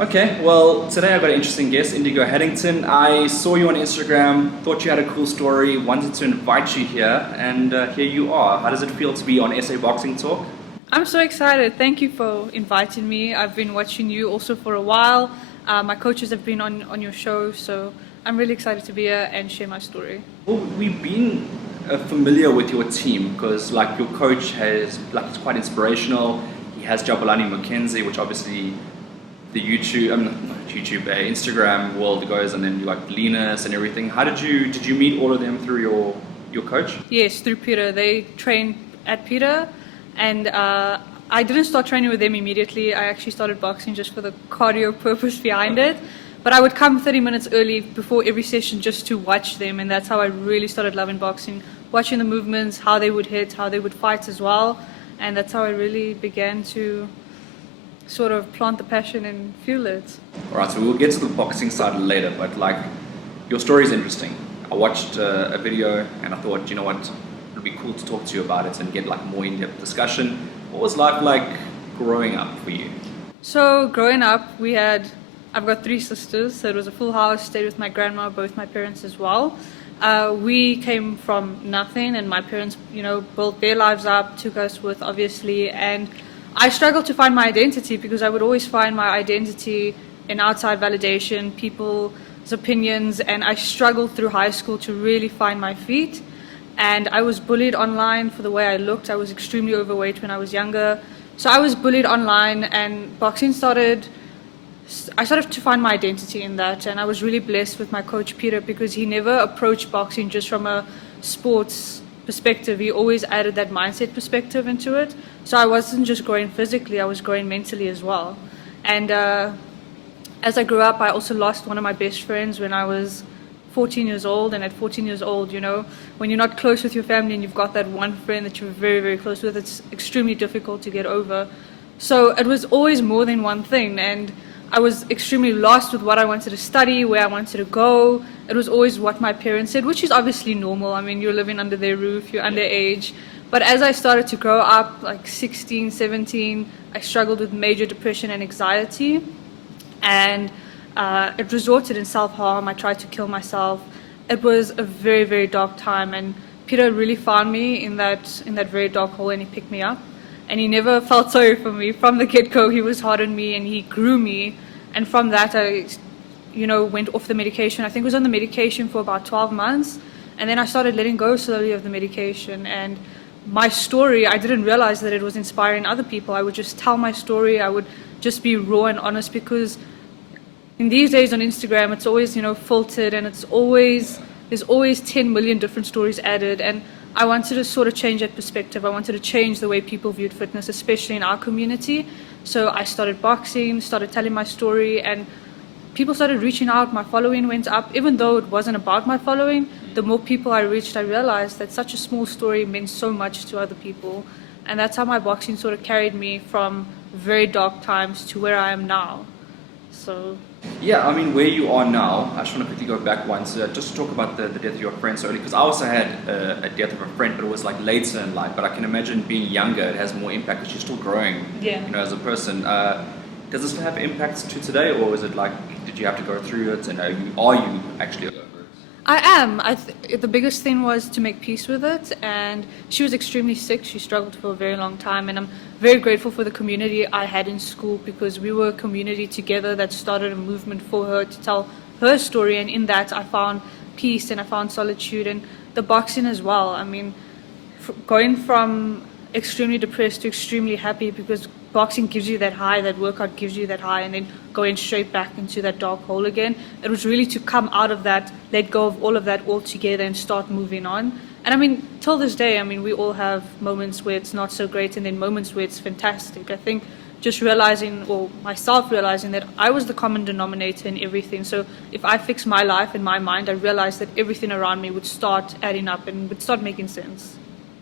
Okay, well, today I've got an interesting guest, Indigo Haddington. I saw you on Instagram, thought you had a cool story, wanted to invite you here, and here you are. How does it feel to be on SA Boxing Talk? I'm so excited. Thank you for inviting me. I've been watching you also for a while. My coaches have been on your show, so I'm really excited to be here and share my story. Well, we've been familiar with your team because, like, your coach it's quite inspirational. He has Jabulani Mackenzie, which obviously the Instagram world goes, and then you like Linus and everything. How did you meet all of them through your coach? Yes, through Peter. They train at Peter, and I didn't start training with them immediately. I actually started boxing just for the cardio purpose behind it. But I would come 30 minutes early before every session just to watch them, and that's how I really started loving boxing, watching the movements, how they would hit, how they would fight as well, and that's how I really began to sort of plant the passion and fuel it. Alright, so we'll get to the boxing side later, but like, your story is interesting. I watched a video and I thought, you know what, it would be cool to talk to you about it and get like more in-depth discussion. What was life like growing up for you? So growing up, I've got 3 sisters, so it was a full house, stayed with my grandma, both my parents as well. We came from nothing, and my parents, built their lives up, took us with, obviously, and I struggled to find my identity because I would always find my identity in outside validation, people's opinions, and I struggled through high school to really find my feet. And I was bullied online for the way I looked. I was extremely overweight when I was younger. So I was bullied online, and boxing I started to find my identity in that, and I was really blessed with my coach Peter because he never approached boxing just from a sports perspective. He always added that mindset perspective into it. So I wasn't just growing physically, I was growing mentally as well. And as I grew up, I also lost one of my best friends when I was 14 years old. And at 14 years old, when you're not close with your family and you've got that one friend that you're very, very close with, it's extremely difficult to get over. So it was always more than one thing, and I was extremely lost with what I wanted to study, where I wanted to go. It was always what my parents said, which is obviously normal. I mean, you're living under their roof, you're underage. But as I started to grow up, like 16, 17, I struggled with major depression and anxiety. And it resorted in self-harm. I tried to kill myself. It was a very, very dark time. And Peter really found me in that very dark hole, and he picked me up. And he never felt sorry for me. From the get-go, he was hard on me and he grew me. And from that, I, went off the medication. I think I was on the medication for about 12 months. And then I started letting go slowly of the medication. And my story, I didn't realize that it was inspiring other people. I would just tell my story. I would just be raw and honest, because in these days on Instagram, it's always, filtered, and there's always 10 million different stories added. And I wanted to sort of change that perspective. I wanted to change the way people viewed fitness, especially in our community. So I started boxing, started telling my story, and people started reaching out. My following went up. Even though it wasn't about my following, the more people I reached, I realized that such a small story meant so much to other people. And that's how my boxing sort of carried me from very dark times to where I am now. So yeah, I mean, where you are now, I just want to quickly go back once, just to talk about the death of your friend so early, because I also had a death of a friend, but it was like later in life. But I can imagine being younger, it has more impact because you're still growing, as a person. Does this have impacts to today, or is it like, did you have to go through it, and are you actually over it? I am. The biggest thing was to make peace with it, and she was extremely sick. She struggled for a very long time, and I'm very grateful for the community I had in school, because we were a community together that started a movement for her to tell her story, and in that I found peace and I found solitude, and the boxing as well. I mean, going from extremely depressed to extremely happy, because boxing gives you that high, that workout gives you that high, and then going straight back into that dark hole again. It was really to come out of that, let go of all of that altogether, and start moving on. And I mean, till this day, we all have moments where it's not so great, and then moments where it's fantastic. I think just realizing, or myself realizing, that I was the common denominator in everything. So if I fix my life and my mind, I realized that everything around me would start adding up and would start making sense.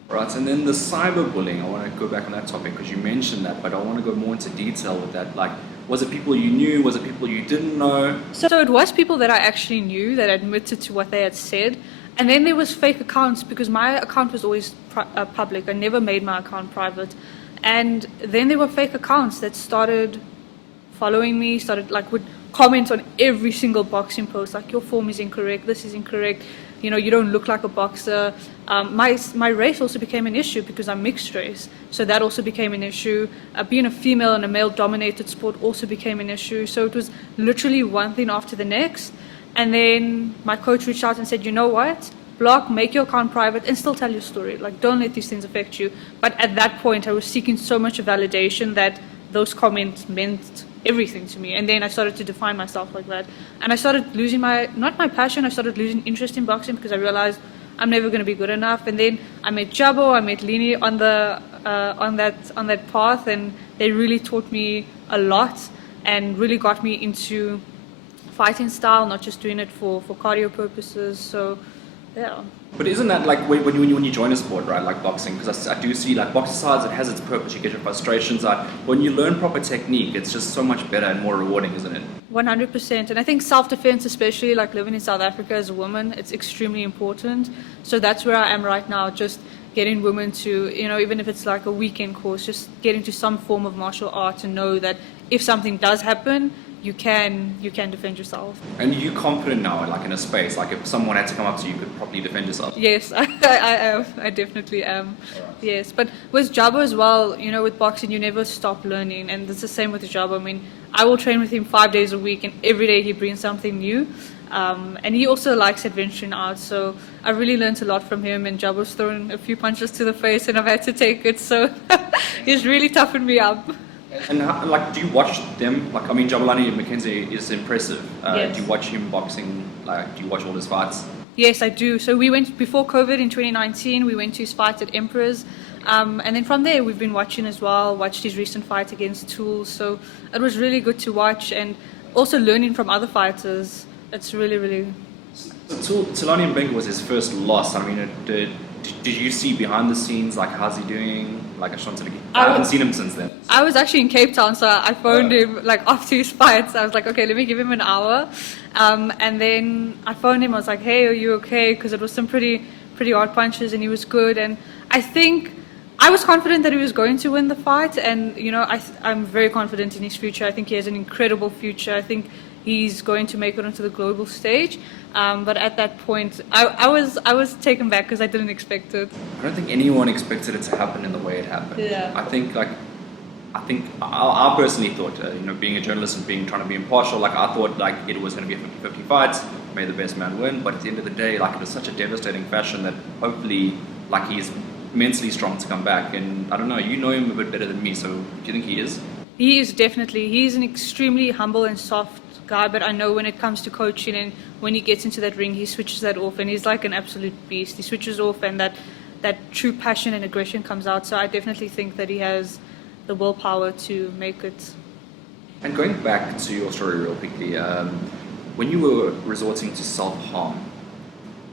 Right, and then the cyberbullying, I want to go back on that topic because you mentioned that, but I want to go more into detail with that. Like, was it people you knew? Was it people you didn't know? So it was people that I actually knew that admitted to what they had said. And then there was fake accounts, because my account was always public. I never made my account private. And then there were fake accounts that started following me, started like would comment on every single boxing post, like your form is incorrect, this is incorrect, you know, you don't look like a boxer. My race also became an issue because I'm mixed race, so that also became an issue. Being a female in a male-dominated sport also became an issue. So it was literally one thing after the next. And then my coach reached out and said, you know what? Block, make your account private, and still tell your story. Like, don't let these things affect you. But at that point, I was seeking so much validation that those comments meant everything to me. And then I started to define myself like that. And I started losing not my passion, I started losing interest in boxing because I realized I'm never going to be good enough. And then I met Jabo, I met Lini on that path, and they really taught me a lot and really got me into fighting style, not just doing it for cardio purposes. So, yeah. But isn't that like when you join a sport, right, like boxing? Because I do see like boxing sides, it has its purpose. You get your frustrations out. When you learn proper technique, it's just so much better and more rewarding, isn't it? 100%. And I think self-defense, especially like living in South Africa as a woman, it's extremely important. So that's where I am right now, just getting women to, you know, even if it's like a weekend course, just getting to some form of martial art to know that if something does happen, you can defend yourself. And are you confident now, like in a space, like if someone had to come up to you, you could properly defend yourself? Yes, I am. I definitely am. Right. Yes, but with Jabo as well, you know, with boxing, you never stop learning, and it's the same with Jabo. I mean, I will train with him 5 days a week, and every day he brings something new. And he also likes adventuring out, so I really learned a lot from him. And Jabo's thrown a few punches to the face, and I've had to take it. So he's really toughened me up. And like, do you watch them? Like, I mean, Jabulani Mackenzie is impressive. Yes. Do you watch him boxing? Like, do you watch all his fights? Yes, I do. So we went before COVID in 2019. We went to his fight at Emperor's, and then from there we've been watching as well. Watched his recent fight against Tools. So it was really good to watch, and also learning from other fighters. It's really, really. So Tulani Mbenga was his first loss. I mean, did you see behind the scenes, like, how's he doing? Like, I haven't seen him since then. I was actually in Cape Town, so I phoned him, like, after his fights. I was like, okay, let me give him an hour. And then I phoned him. I was like, hey, are you okay? Because it was some pretty hard punches, and he was good. And I think I was confident that he was going to win the fight. And, you know, I'm very confident in his future. I think he has an incredible future. I think he's going to make it onto the global stage. But at that point, I was taken back because I didn't expect it. I don't think anyone expected it to happen in the way it happened. Yeah. I think I personally thought, you know, being a journalist and trying to be impartial, like, I thought like it was going to be a 50-50 fight, may the best man win. But at the end of the day, like, it was such a devastating fashion that hopefully, like, he's mentally strong to come back. And I don't know, you know him a bit better than me, so do you think he is? He is definitely. He's an extremely humble and soft guy, but I know when it comes to coaching and when he gets into that ring, he switches that off, and he's like an absolute beast. He switches off, and that true passion and aggression comes out. So I definitely think that he has the willpower to make it. And going back to your story real quickly, when you were resorting to self-harm,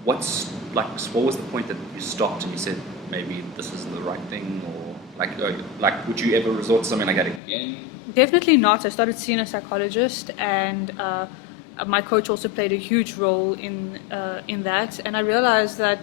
what was the point that you stopped and you said, maybe this isn't the right thing, or like would you ever resort to something like that again? Definitely not. I started seeing a psychologist, and my coach also played a huge role in that. And I realized that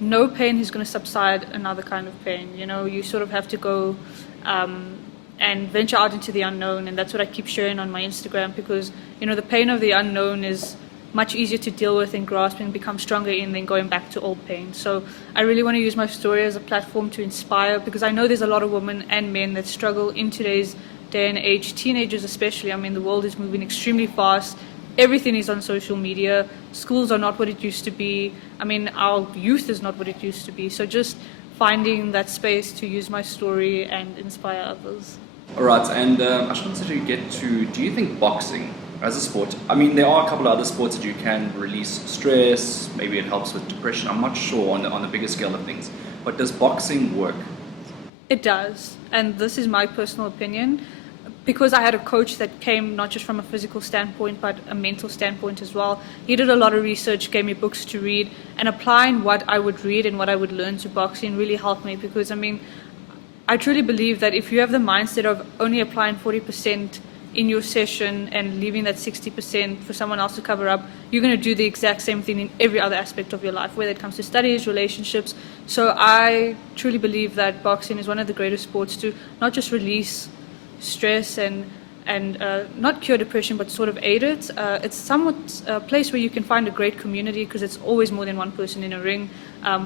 no pain is going to subside another kind of pain. You know, you sort of have to go and venture out into the unknown, and that's what I keep sharing on my Instagram, because, you know, the pain of the unknown is much easier to deal with and grasp and become stronger in than going back to old pain. So I really want to use my story as a platform to inspire, because I know there's a lot of women and men that struggle in today's day and age, teenagers especially. I mean, the world is moving extremely fast. Everything is on social media. Schools are not what it used to be. I mean, our youth is not what it used to be. So just finding that space to use my story and inspire others. All right, and I just wanted to get to, do you think boxing as a sport, I mean, there are a couple of other sports that you can release stress, maybe it helps with depression, I'm not sure on the bigger scale of things, but does boxing work? It does, and this is my personal opinion, because I had a coach that came not just from a physical standpoint, but a mental standpoint as well. He did a lot of research, gave me books to read, and applying what I would read and what I would learn to boxing really helped me, because, I mean, I truly believe that if you have the mindset of only applying 40% in your session and leaving that 60% for someone else to cover up, you're going to do the exact same thing in every other aspect of your life, whether it comes to studies, relationships. So I truly believe that boxing is one of the greatest sports to not just release stress and and not cure depression, but sort of aid it. It's somewhat a place where you can find a great community because it's always more than one person in a ring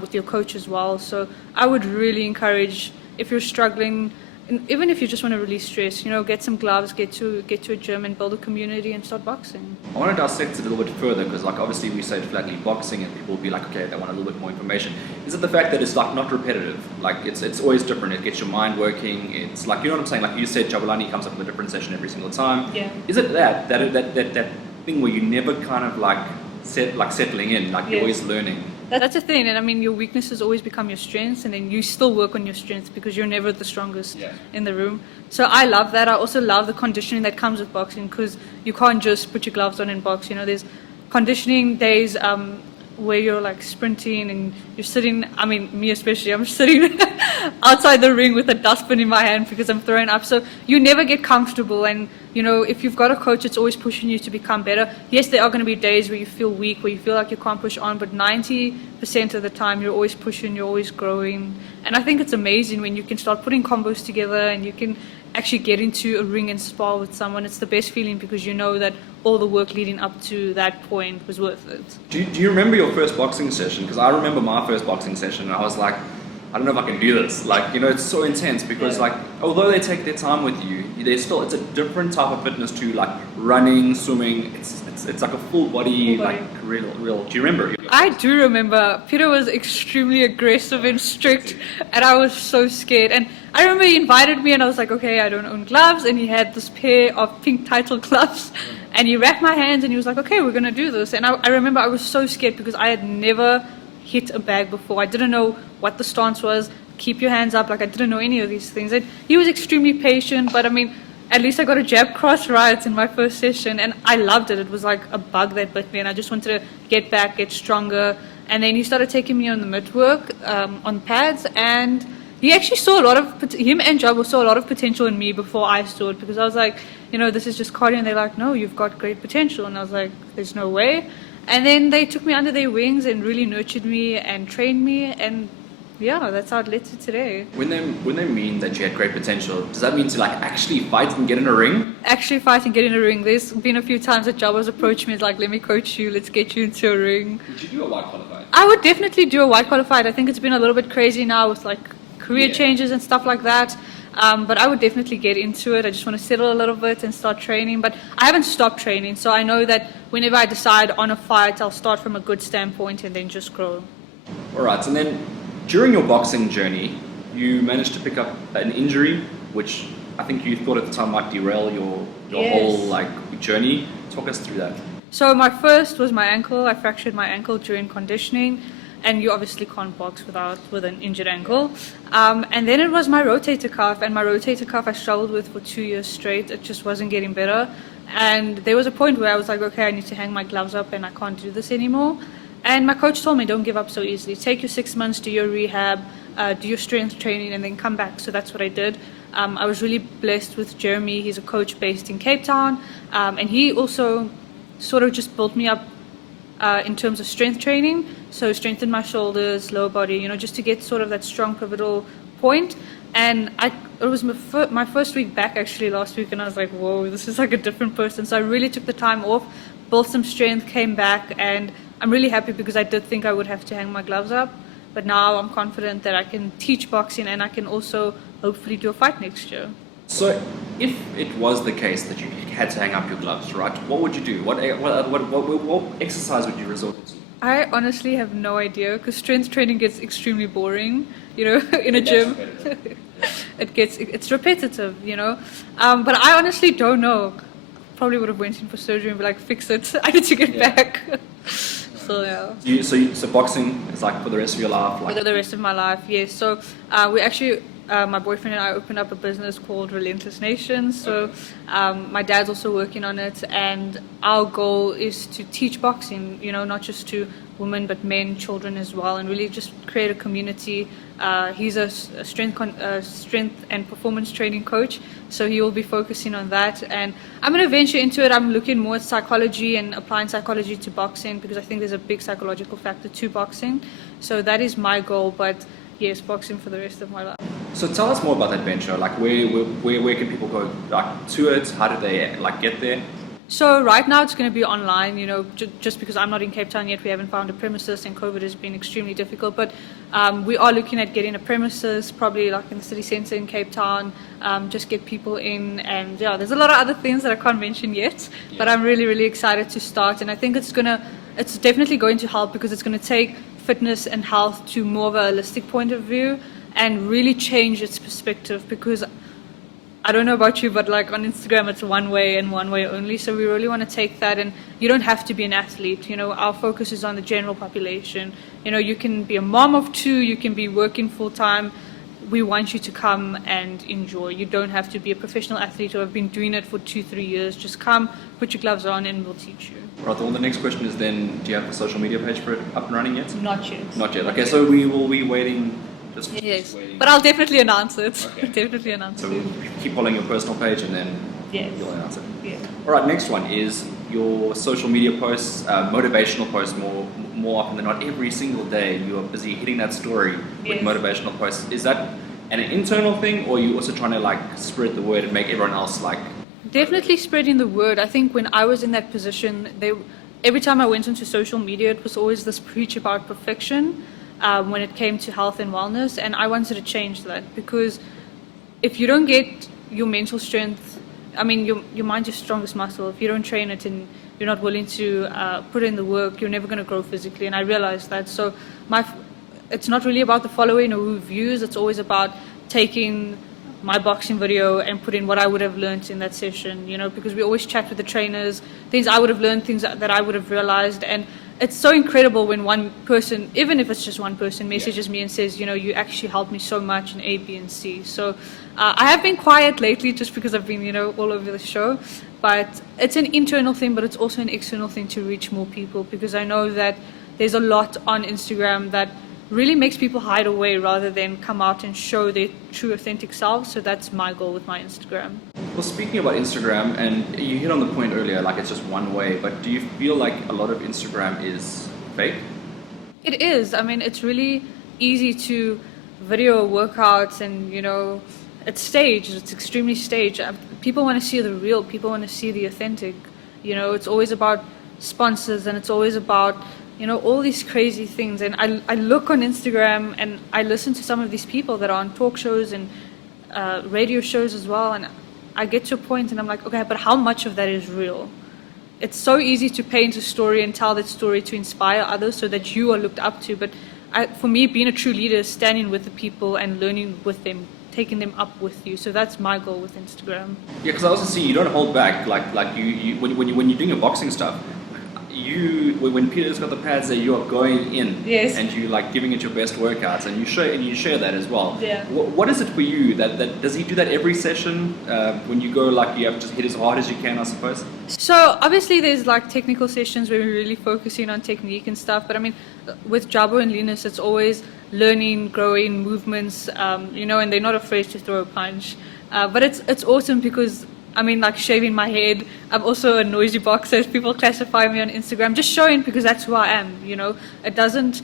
with your coach as well. So I would really encourage, if you're struggling, and even if you just want to release stress, get some gloves, get to a gym and build a community and start boxing. I want to dissect it a little bit further because, like, obviously we say flatly boxing, and people will be like, okay, they want a little bit more information. Is it the fact that it's like not repetitive? Like it's always different. It gets your mind working. It's like, you know what I'm saying? Like you said, Jabulani comes up with a different session every single time. Yeah. Is it that thing where you never kind of like settling in, like you're always learning? That's the thing, and I mean, your weaknesses always become your strengths, and then you still work on your strengths because you're never the strongest in the room. So I love that. I also love the conditioning that comes with boxing because you can't just put your gloves on and box. There's conditioning days where you're like sprinting and you're sitting, I mean, me especially, I'm sitting outside the ring with a dustbin in my hand because I'm throwing up. So you never get comfortable, and if you've got a coach, it's always pushing you to become better. Yes, there are going to be days where you feel weak, where you feel like you can't push on, but 90% of the time you're always pushing, you're always growing. And I think it's amazing when you can start putting combos together and you can actually get into a ring and spar with someone. It's the best feeling because you know that all the work leading up to that point was worth it. Do you remember your first boxing session? Because I remember my first boxing session and I was like, I don't know if I can do this. Like, it's so intense because like, although they take their time with you, it's a different type of fitness to like running, swimming. It's like a full body, like real. Do you remember? I do remember. Peter was extremely aggressive and strict, and I was so scared. And I remember he invited me, and I was like, okay, I don't own gloves, and he had this pair of pink Untitled gloves, and he wrapped my hands, and he was like, okay, we're gonna do this. And I remember I was so scared because I had never hit a bag before. I didn't know what the stance was. Keep your hands up. Like, I didn't know any of these things. And he was extremely patient, but I mean, at least I got a jab cross right in my first session, and I loved it. It was like a bug that bit me, and I just wanted to get back, get stronger. And then he started taking me on the mid work on pads, and he actually saw him and Jabo saw a lot of potential in me before I saw it, because I was like, this is just cardio, and they're like, no, you've got great potential. And I was like, there's no way. And then they took me under their wings and really nurtured me and trained me, and yeah, that's how it led to today. When they mean that you had great potential, does that mean to like actually fight and get in a ring? Actually fight and get in a ring. There's been a few times that Jabba's approached me, it's like, let me coach you, let's get you into a ring. Would you do a white qualified? I would definitely do a white qualified. I think it's been a little bit crazy now with like career changes and stuff like that. But I would definitely get into it. I just want to settle a little bit and start training. But I haven't stopped training, so I know that whenever I decide on a fight, I'll start from a good standpoint and then just grow. All right, and then during your boxing journey, you managed to pick up an injury, which I think you thought at the time might derail your whole like journey. Talk us through that. So my first was my ankle. I fractured my ankle during conditioning, and you obviously can't box with an injured ankle. And then it was my rotator cuff, and my rotator cuff I struggled with for 2 years straight. It just wasn't getting better. And there was a point where I was like, okay, I need to hang my gloves up and I can't do this anymore. And my coach told me, don't give up so easily. Take your 6 months, do your rehab, do your strength training, and then come back. So that's what I did. I was really blessed with Jeremy. He's a coach based in Cape Town. And he also sort of just built me up in terms of strength training. So strengthen my shoulders, lower body, just to get sort of that strong pivotal point. And it was my first week back actually last week, and I was like, whoa, this is like a different person. So I really took the time off, built some strength, came back, and I'm really happy because I did think I would have to hang my gloves up. But now I'm confident that I can teach boxing, and I can also hopefully do a fight next year. So if it was the case that you had to hang up your gloves, right, what would you do? What exercise would you resort to? I honestly have no idea, because strength training gets extremely boring, in a gym. It's repetitive, But I honestly don't know. Probably would have went in for surgery and be like, fix it. I need to get back. So yeah. So boxing is like for the rest of your life? For the rest of my life, yes. So we actually, my boyfriend and I opened up a business called Relentless Nations. So my dad's also working on it, and our goal is to teach boxing, not just to women but men, children as well, and really just create a community. He's a strength and performance training coach, so he will be focusing on that. And I'm going to venture into it. I'm looking more at psychology and applying psychology to boxing, because I think there's a big psychological factor to boxing. So that is my goal, but yes, boxing for the rest of my life. So tell us more about that venture. Like, where can people go like to it? How do they like get there? So right now it's going to be online, just because I'm not in Cape Town yet, we haven't found a premises and COVID has been extremely difficult. But we are looking at getting a premises, probably like in the city centre in Cape Town, just get people in. And yeah, there's a lot of other things that I can't mention yet, but I'm really, really excited to start. And I think it's definitely going to help because it's going to take fitness and health to more of a holistic point of view and really change its perspective, because I don't know about you, but like on Instagram, it's one way and one way only. So we really want to take that, and you don't have to be an athlete. Our focus is on the general population. You can be a mom of two, you can be working full time. We want you to come and enjoy. You don't have to be a professional athlete or have been doing it for 2-3 years. Just come, put your gloves on, and we'll teach you. Right. Well, the next question is then, do you have the social media page for it up and running yet? Not yet. Not yet. Okay, so we will be waiting. Yes, but I'll definitely announce it. Okay. Definitely announce So it. we'll keep following your personal page and then you'll announce it. Yeah. All right, next one is your social media posts, motivational posts more often than not. Every single day you are busy hitting that story with motivational posts. Is that an internal thing, or are you also trying to like spread the word and make everyone else like? Definitely spreading the word. I think when I was in that position, every time I went into social media, it was always this preach about perfection. When it came to health and wellness, and I wanted to change that, because if you don't get your mental strength, I mean your mind's your strongest muscle. If you don't train it and you're not willing to put in the work, you're never going to grow physically, and I realized that. So it's not really about the following or who views, it's always about taking my boxing video and put in what I would have learned in that session, because we always chat with the trainers, things I would have learned, things that I would have realized. And it's so incredible when one person, even if it's just one person, messages me and says, you actually helped me so much in A, B, and C. So I have been quiet lately just because I've been, all over the show. But it's an internal thing, but it's also an external thing to reach more people, because I know that there's a lot on Instagram that really makes people hide away rather than come out and show their true authentic selves. So that's my goal with my Instagram. Well, speaking about Instagram, and you hit on the point earlier, like it's just one way, but do you feel like a lot of Instagram is fake? It is. I mean, it's really easy to video workouts and, it's staged. It's extremely staged. People want to see the real. People want to see the authentic. It's always about sponsors, and it's always about, all these crazy things. And I look on Instagram and I listen to some of these people that are on talk shows and radio shows as well, and I get to a point and I'm like, okay, but how much of that is real? It's so easy to paint a story and tell that story to inspire others so that you are looked up to. But for me, being a true leader is standing with the people and learning with them, taking them up with you. So that's my goal with Instagram. Yeah, because I also see you don't hold back. Like you when you're doing your boxing stuff, when Peter's got the pads there, you are going in, and you like giving it your best workouts, and you share that as well. Yeah. What is it for you? That does he do that every session? When you go, like you have to just hit as hard as you can, I suppose. So obviously there's like technical sessions where we're really focusing on technique and stuff. But I mean, with Jabo and Linus, it's always learning, growing movements, and they're not afraid to throw a punch. But it's awesome because, I mean, like shaving my head. I'm also a noisy boxer, as people classify me on Instagram. Just showing, because that's who I am. It doesn't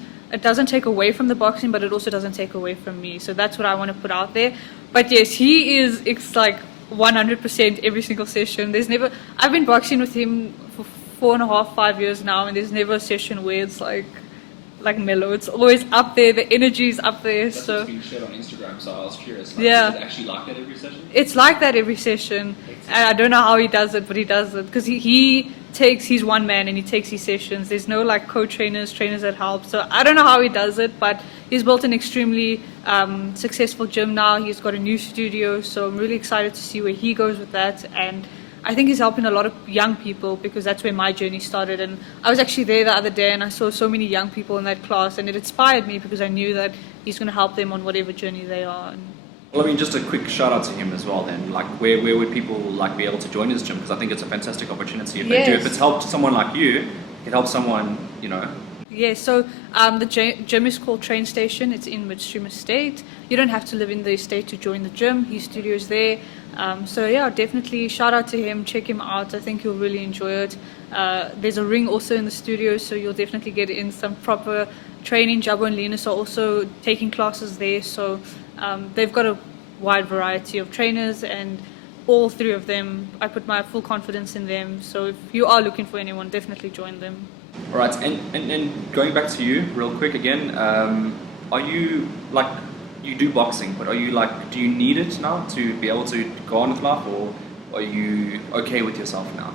take away from the boxing, but it also doesn't take away from me. So that's what I want to put out there. But yes, he is. It's like 100% every single session. I've been boxing with him for 4.5, 5 years now, and there's never a session where it's like mellow. It's always up there. The energy is up there. That's so what's being shared on Instagram. So I was curious. Yeah. Is it actually like that every session? It's like that every session. And I don't know how he does it, but he does it because he's one man and he takes his sessions. There's no like trainers that help. So I don't know how he does it, but he's built an extremely successful gym now. He's got a new studio, so I'm really excited to see where he goes with that. And I think he's helping a lot of young people, because that's where my journey started. And I was actually there the other day and I saw so many young people in that class, and it inspired me because I knew that he's going to help them on whatever journey they are on. Well, I mean, just a quick shout out to him as well then. Like, where would people like be able to join his gym? Because I think it's a fantastic opportunity. If it's helped someone like you, it helps someone, Yeah, so the gym is called Train Station. It's in Midstream Estate. You don't have to live in the estate to join the gym. His studio's there. So yeah, definitely shout out to him. Check him out. I think you'll really enjoy it. There's a ring also in the studio, so you'll definitely get in some proper training. Jabo and Linus are also taking classes there, so they've got a wide variety of trainers, and all three of them, I put my full confidence in them. So if you are looking for anyone, definitely join them. All right, and going back to you real quick again, are you like, you do boxing, but are you like, do you need it now to be able to go on with life, or are you okay with yourself now?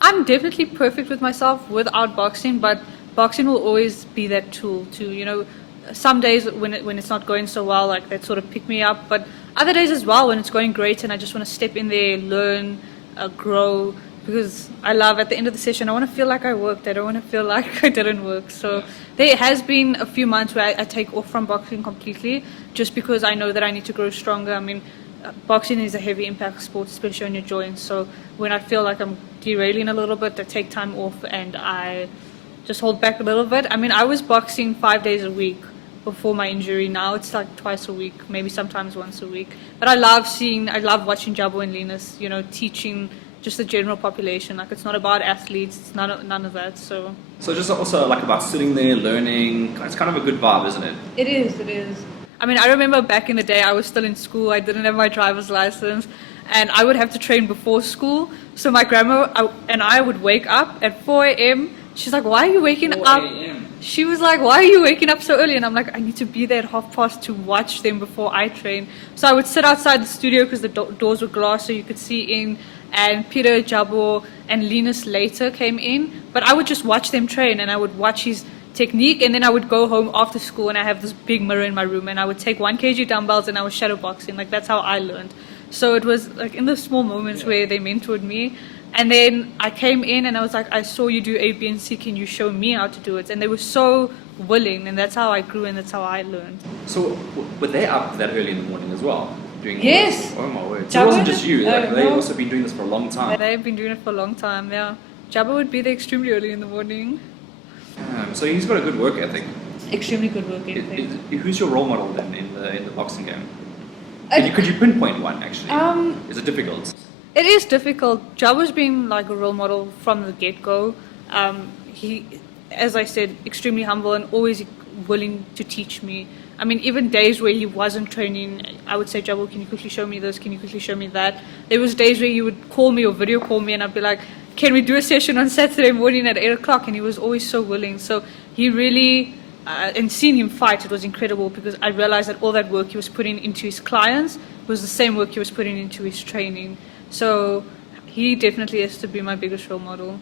I'm definitely perfect with myself without boxing, but boxing will always be that tool to, you know, some days when it's not going so well, like that sort of pick me up, but other days as well when it's going great and I just want to step in there, learn, grow, because I love, at the end of the session, I want to feel like I worked. I don't want to feel like I didn't work. So there has been a few months where I take off from boxing completely, just because I know that I need to grow stronger. I mean, boxing is a heavy impact sport, especially on your joints. So when I feel like I'm derailing a little bit, I take time off and I just hold back a little bit. I mean, I was boxing 5 days a week before my injury. Now it's like twice a week, maybe sometimes once a week. But I love watching Jabo and Linus, you know, teaching just the general population. Like, it's not about athletes, it's none of that. So just also like about sitting there, learning. It's kind of a good vibe, isn't it? It is. I mean, I remember back in the day, I was still in school. I didn't have my driver's license, and I would have to train before school. So my grandma and I would wake up at 4 a.m. She's like, "Why are you waking up?" She was like, "Why are you waking up so early?" And I'm like, "I need to be there at past to watch them before I train." So I would sit outside the studio because the doors were glass, so you could see in. And Peter, Jabo, and Linus later came in, but I would just watch them train, and I would watch his technique, and then I would go home after school, and I have this big mirror in my room, and I would take 1 kg dumbbells, and I was shadow boxing. Like, that's how I learned. So it was like in those small moments where they mentored me. And then I came in and I was like, "I saw you do A, B, and C. Can you show me how to do it?" And they were so willing, and that's how I grew, and that's how I learned. So were they up that early in the morning as well? Doing Yes. This? Oh my word. So it wasn't just you. Like, they've also been doing this for a long time. They've been doing it for a long time, yeah. Jabo would be there extremely early in the morning. So he's got a good work ethic. Extremely good work ethic. Who's your role model then in the boxing game? Could you pinpoint one actually? Is it difficult? It is difficult. Jabo's been like a role model from the get-go. He, as I said, extremely humble and always willing to teach me. I mean, even days where he wasn't training, I would say, "Jabo, can you quickly show me this? Can you quickly show me that?" There was days where he would call me or video call me, and I'd be like, "Can we do a session on Saturday morning at 8 o'clock?" And he was always so willing. So he really, and seeing him fight, it was incredible, because I realized that all that work he was putting into his clients was the same work he was putting into his training. So he definitely has to be my biggest role model.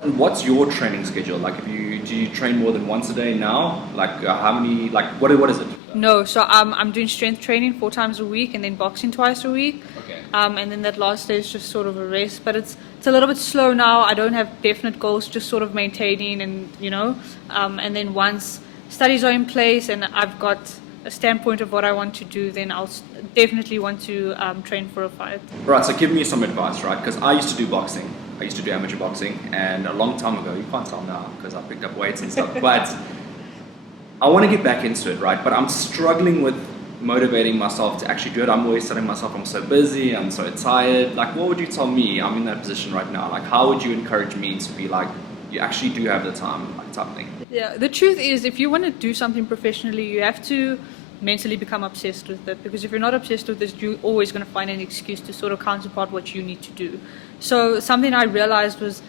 And what's your training schedule? Like, do you train more than once a day now? Like, how many? Like, what is it? No, so I'm doing strength training 4 times a week, and then boxing twice a week. Okay. And then that last day is just sort of a rest, but it's a little bit slow now. I don't have definite goals, just sort of maintaining, and you know, and then once studies are in place and I've got a standpoint of what I want to do, then I'll definitely want to train for a fight. Right, so give me some advice, right? Because I used to do boxing. I used to do amateur boxing, and a long time ago, you can't tell now because I picked up weights and stuff, but I want to get back into it, right? But I'm struggling with motivating myself to actually do it. I'm always telling myself I'm so busy, I'm so tired. Like, what would you tell me? I'm in that position right now. Like, how would you encourage me to be like, you actually do have the time, like, type of thing? Yeah, the truth is, if you want to do something professionally, you have to mentally become obsessed with it, because if you're not obsessed with this, you're always going to find an excuse to sort of counterpart what you need to do. So something I realized was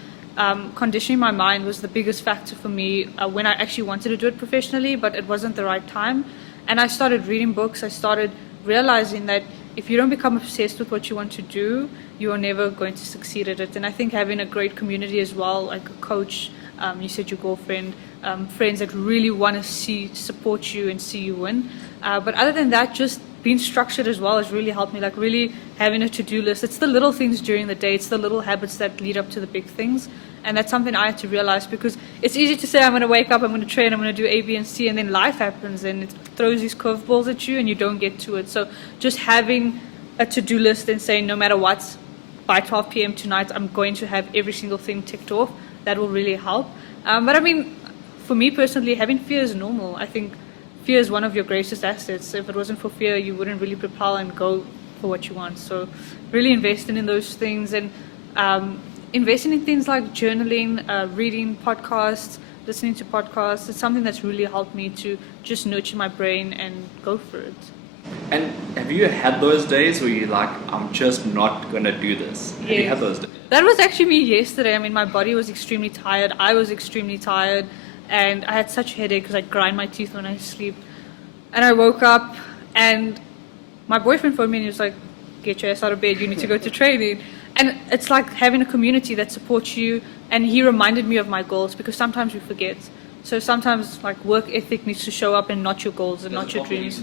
conditioning my mind was the biggest factor for me when I actually wanted to do it professionally, but it wasn't the right time. And I started reading books. I started realizing that if you don't become obsessed with what you want to do, you are never going to succeed at it. And I think having a great community as well, like a coach, you said your girlfriend, friends that really want to support you and see you win. But other than that, just being structured as well has really helped me, like really having a to-do list. It's the little things during the day. It's the little habits that lead up to the big things. And that's something I had to realize, because it's easy to say, I'm going to wake up, I'm going to train, I'm going to do A, B, and C, and then life happens and it throws these curveballs at you and you don't get to it. So just having a to-do list and saying, no matter what, by 12 p.m. tonight, I'm going to have every single thing ticked off, that will really help. But I mean, for me personally, having fear is normal. I think fear is one of your greatest assets. If it wasn't for fear, you wouldn't really propel and go for what you want. So really investing in those things, and investing in things like journaling, reading podcasts, listening to podcasts. It's something that's really helped me to just nurture my brain and go for it. And have you had those days where you're like, I'm just not going to do this? Have you had those days? That was actually me yesterday. I mean, my body was extremely tired. I was extremely tired. And I had such a headache because I grind my teeth when I sleep. And I woke up and my boyfriend phoned me and he was like, get your ass out of bed. You need to go to training. And it's like having a community that supports you. And he reminded me of my goals because sometimes we forget. So sometimes like work ethic needs to show up and not your goals and not your dreams.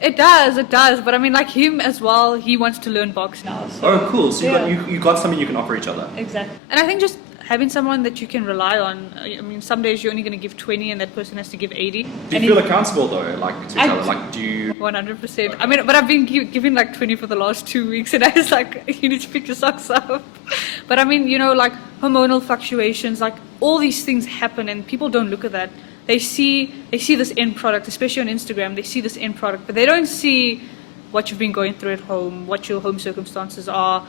It does. But I mean, like him as well, he wants to learn box now. So, oh, cool. So you got something you can offer each other. Exactly. And I think just having someone that you can rely on. I mean, some days you're only going to give 20 and that person has to give 80. Do you feel accountable though, like to each other? Like, do you? 100%. Okay. I mean, but I've been giving like 20 for the last 2 weeks, and I was like, you need to pick your socks up. But I mean, you know, like hormonal fluctuations, like all these things happen, and people don't look at that. They see this end product, especially on Instagram. They see this end product, but they don't see what you've been going through at home, what your home circumstances are,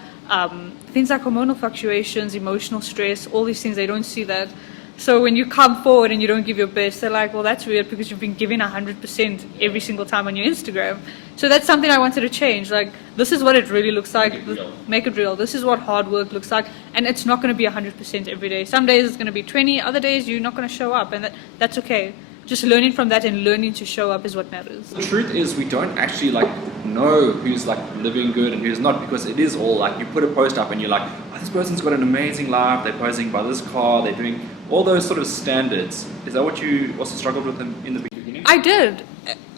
things like hormonal fluctuations, emotional stress, all these things. They don't see that. So when you come forward and you don't give your best, they're like, well, that's weird because you've been giving 100% every single time on your Instagram. So that's something I wanted to change. Like, this is what it really looks like. Make it real. This is what hard work looks like. And it's not going to be 100% every day. Some days it's going to be 20. Other days you're not going to show up. And that's okay. Just learning from that and learning to show up is what matters. The truth is we don't actually like know who's like living good and who's not, because it is all like you put a post up and you're like, oh, this person's got an amazing life, they're posing by this car, they're doing all those sort of standards. Is that what you also struggled with in the beginning? I did.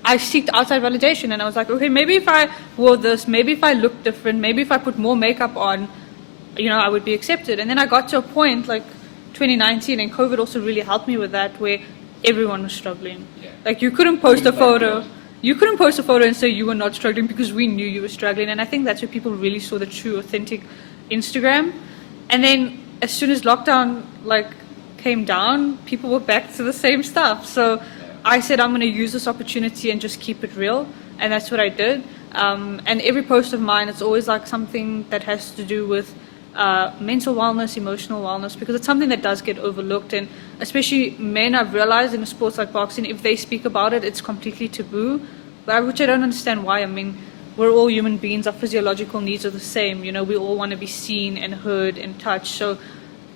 I seeked outside validation and I was like, okay, maybe if I wore this, maybe if I looked different, maybe if I put more makeup on, you know, I would be accepted. And then I got to a point like 2019, and COVID also really helped me with that, where everyone was struggling. Yeah. Like you couldn't post a photo. You couldn't post a photo and say you were not struggling because we knew you were struggling. And I think that's where people really saw the true, authentic Instagram. And then as soon as lockdown like came down, people were back to the same stuff. So I said I'm going to use this opportunity and just keep it real. And that's what I did. And every post of mine, it's always like something that has to do with mental wellness, emotional wellness, because it's something that does get overlooked. And especially men, I've realized in a sport like boxing, if they speak about it, it's completely taboo, which I don't understand why. I mean, we're all human beings, our physiological needs are the same, you know, we all want to be seen and heard and touched. So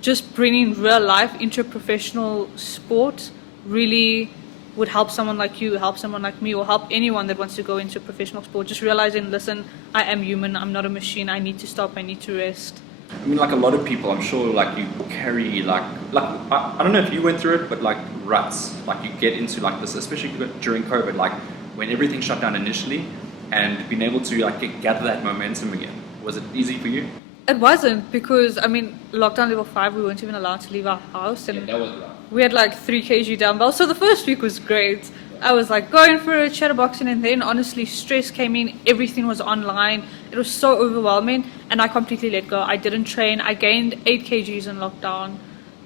just bringing real life into a professional sport really would help someone like you, help someone like me, or help anyone that wants to go into professional sport. Just realizing, listen, I am human, I'm not a machine, I need to stop, I need to rest. I mean, like a lot of people, I'm sure, like you carry like I don't know if you went through it, but like ruts, like you get into like this, especially during COVID, like when everything shut down initially, and being able to like gather that momentum again. Was it easy for you? It wasn't, because I mean, lockdown level 5, we weren't even allowed to leave our house, and that was rough. We had like 3 kg dumbbells. So the first week was great. I was like going for it, shadowboxing, and then honestly stress came in, everything was online, it was so overwhelming, and I completely let go. I didn't train. I gained 8 kgs in lockdown.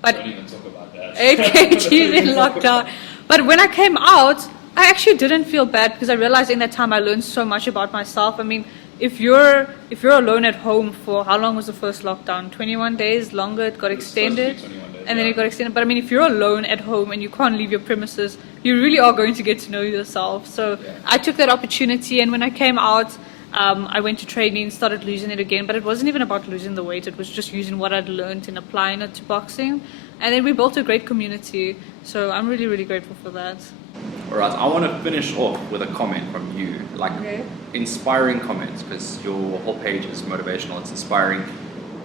But don't even talk about that. 8 kgs in lockdown. But when I came out, I actually didn't feel bad, because I realized in that time I learned so much about myself. I mean, if you're alone at home for, how long was the first lockdown? 21 days, longer, it got extended. And then it got extended. But I mean, if you're alone at home and you can't leave your premises, you really are going to get to know yourself. So I took that opportunity, and when I came out, I went to training, started losing it again. But it wasn't even about losing the weight. It was just using what I'd learned and applying it to boxing. And then we built a great community. So I'm really, really grateful for that. All right, I want to finish off with a comment from you, like inspiring comments, because your whole page is motivational, it's inspiring.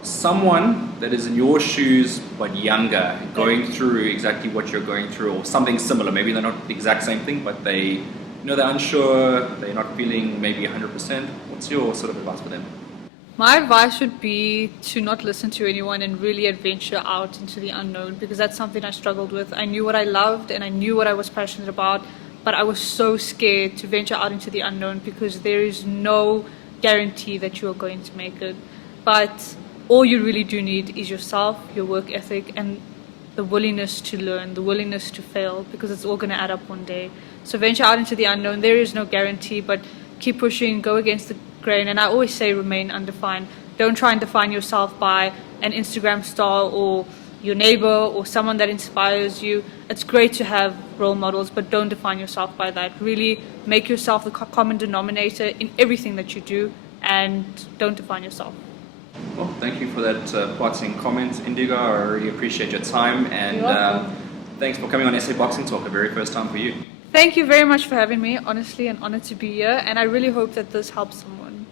Someone that is in your shoes but younger, going through exactly what you're going through, or something similar. Maybe they're not the exact same thing, but they're unsure, they're not feeling maybe 100%. What's your sort of advice for them? My advice would be to not listen to anyone and really adventure out into the unknown, because that's something I struggled with. I knew what I loved and I knew what I was passionate about, but I was so scared to venture out into the unknown, because there is no guarantee that you are going to make it. But all you really do need is yourself, your work ethic, and the willingness to learn, the willingness to fail, because it's all going to add up one day. So venture out into the unknown. There is no guarantee, but keep pushing, go against the grain. And I always say remain undefined. Don't try and define yourself by an Instagram star or your neighbor or someone that inspires you. It's great to have role models, but don't define yourself by that. Really make yourself the common denominator in everything that you do, and don't define yourself. Well, thank you for that boxing comment, Indigo. I really appreciate your time, and You're welcome. thanks for coming on SA Boxing Talk, the very first time for you. Thank you very much for having me. Honestly, an honor to be here, and I really hope that this helps someone.